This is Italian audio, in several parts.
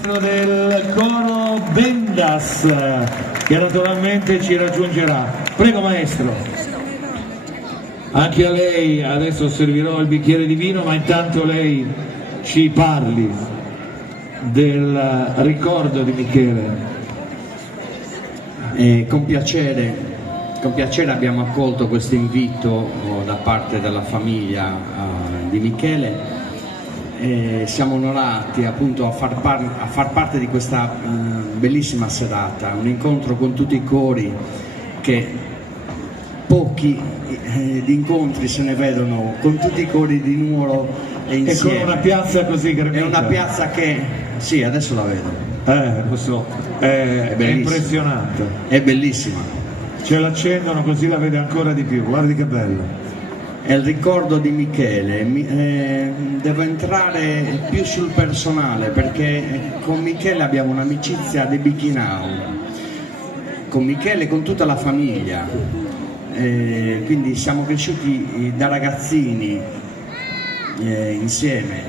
del coro Bendas, che naturalmente ci raggiungerà. Prego maestro. Anche a lei adesso servirò il bicchiere di vino, ma intanto lei ci parli del ricordo di Michele. Con piacere abbiamo accolto questo invito da parte della famiglia di Michele. Siamo onorati appunto a far parte di questa bellissima serata, un incontro con tutti i cori che pochi di incontri se ne vedono, con tutti i cori di Nuoro e insieme. E con una piazza così grande. È una piazza che, sì, adesso la vedo. Lo so, è impressionante. È bellissima. Ce l'accendono così la vede ancora di più, guardi che bello. È il ricordo di Michele. Devo entrare più sul personale perché con Michele abbiamo un'amicizia di Bichinau, con Michele e con tutta la famiglia, quindi siamo cresciuti da ragazzini insieme,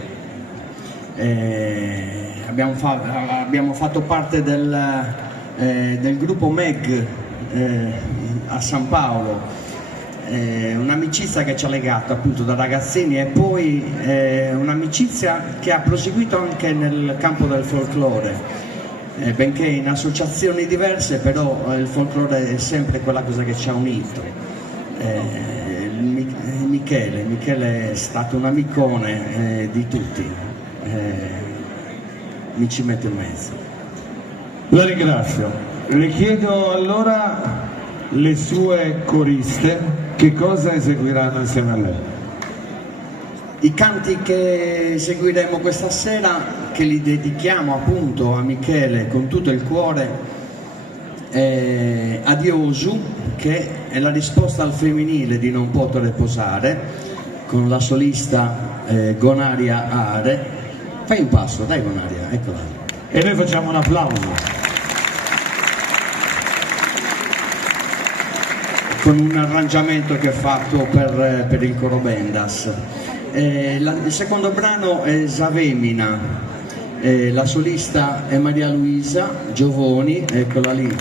abbiamo fatto parte del gruppo Meg a San Paolo. Un'amicizia che ci ha legato appunto da ragazzini e poi un'amicizia che ha proseguito anche nel campo del folklore, benché in associazioni diverse, però il folklore è sempre quella cosa che ci ha unito. Michele è stato un amicone di tutti, mi ci metto in mezzo. La ringrazio. Le chiedo allora le sue coriste che cosa eseguiranno insieme a lei? I canti che eseguiremo questa sera, che li dedichiamo appunto a Michele con tutto il cuore, Adiosu, che è la risposta al femminile di Non poter posare, con la solista Gonaria Are. Fai un passo, dai Gonaria, eccola. E noi facciamo un applauso. Con un arrangiamento che è fatto per il coro Bendas. Il secondo brano è Zavemina, la solista è Maria Luisa Giovoni, eccola lì.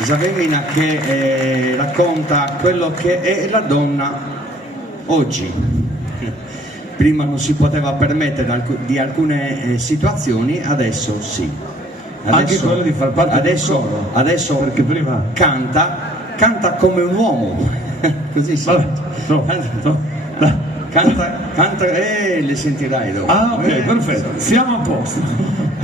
Zavemina che racconta quello che è la donna oggi. Prima non si poteva permettere di alcune situazioni, adesso sì. Anche quello di far parte del coro. Adesso perché prima canta come un uomo. Così sì. Vabbè, Canta e le sentirai dopo. Ah, ok, perfetto, siamo a posto.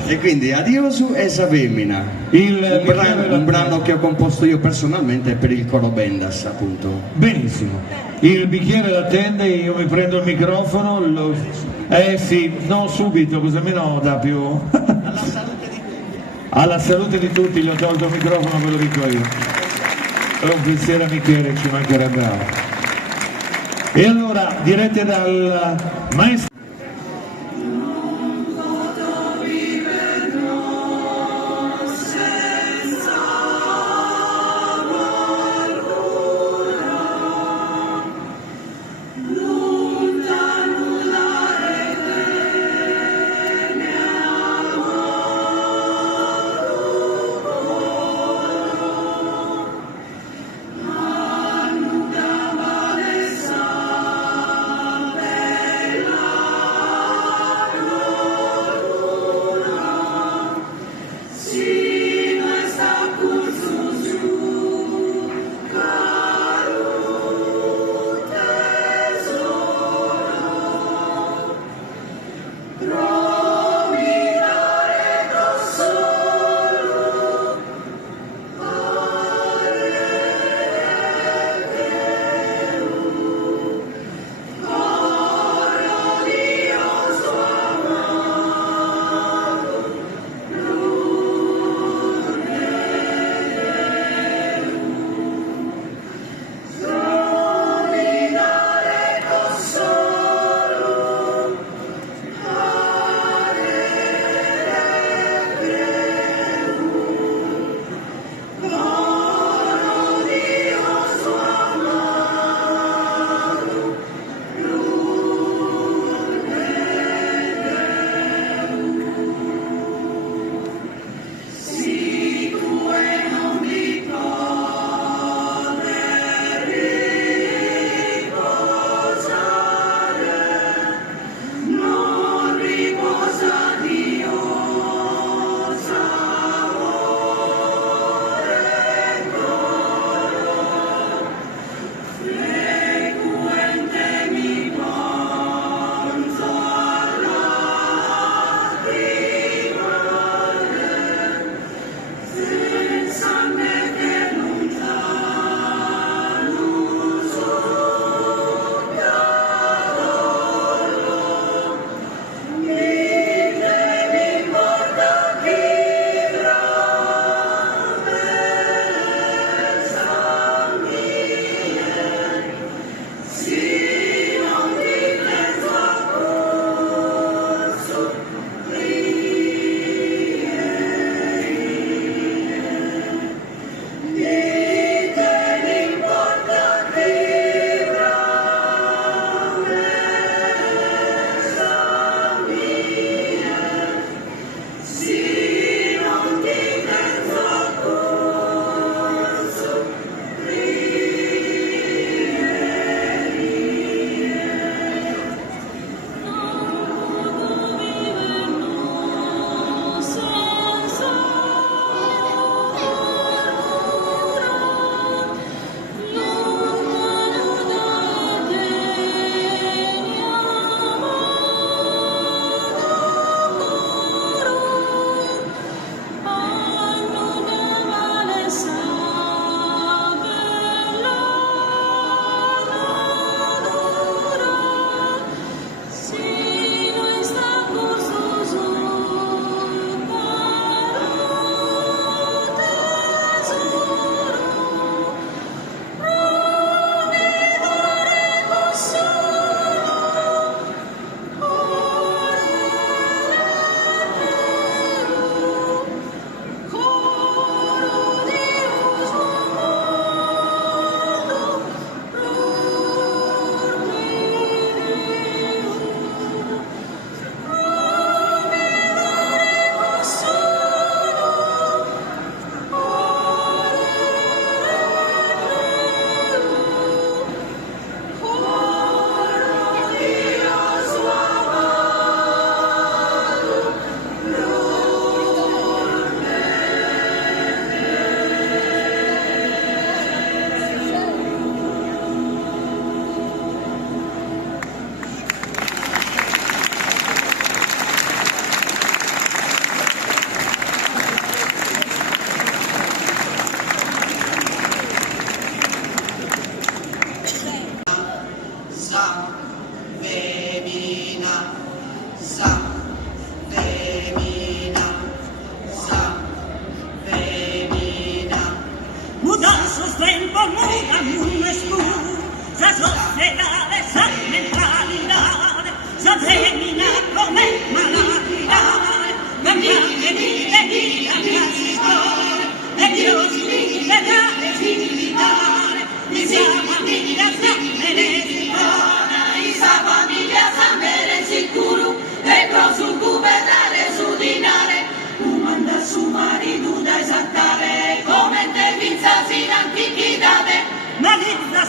E quindi Adiosu e Zavemina, un brano che ho composto io personalmente per il coro Bendas, appunto. Benissimo. Il bicchiere l'attende, io mi prendo il microfono, sì, no subito, così almeno dà più. Alla salute di tutti, gli ho tolto il microfono, ve lo dico io. È un pensiero a Michele, ci mancherebbe altro. E allora, dirette dal maestro.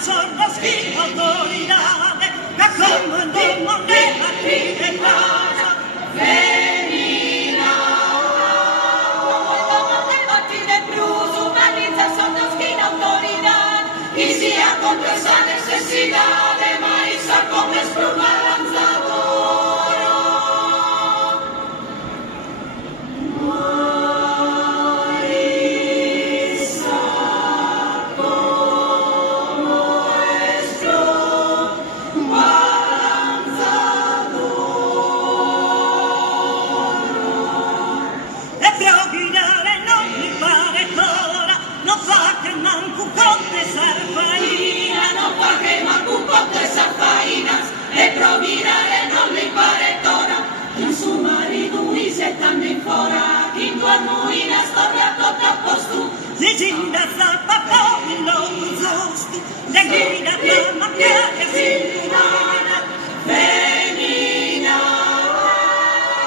sordo schifo autoridade, da comando non è partire casa, femina. Como el tomate partire più, humanizza sordo schifo autoridade, y si a esa necesidad de maíz a comer pluma lanzador. E provirare non li pare tora, in suo marito se también fora, in tua nuina storia tutta a posto, si ginda zappa come non giusto, le guida chiama che si umana, femina,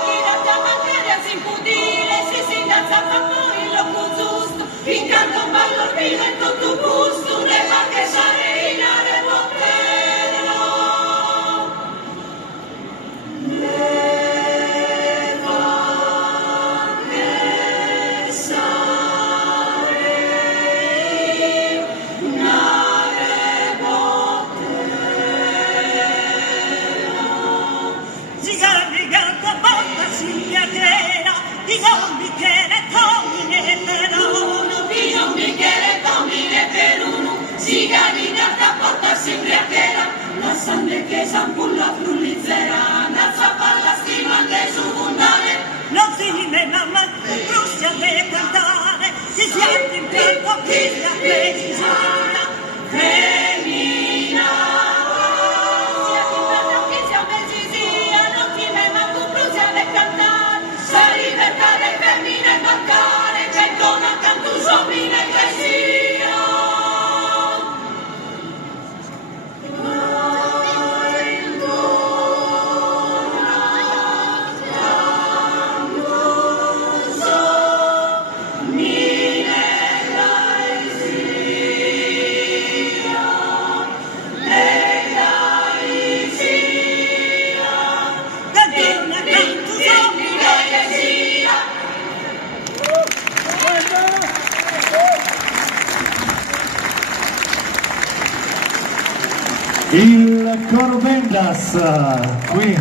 guida chiama che si impudile, si ginda zappa come non giusto, in canto un ballo vivo in tutto gusto, nella che sareina de potere. La sangre che s'ampulla frulizzera, nazza palla stimante su fondale, non si dimena mai, bruscia de cantare, si siente in pianto chi la precisione, femina. Siate in pianto chi sia precisia, non ti mena tu bruscia de cantare, sa libertà de femmine e bancare, che dona canto uomini e che sia. Il coro Mendas qui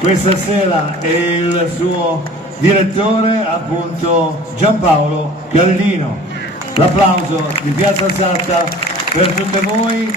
questa sera e il suo direttore appunto Giampaolo Callino. L'applauso di Piazza Satta per tutte voi.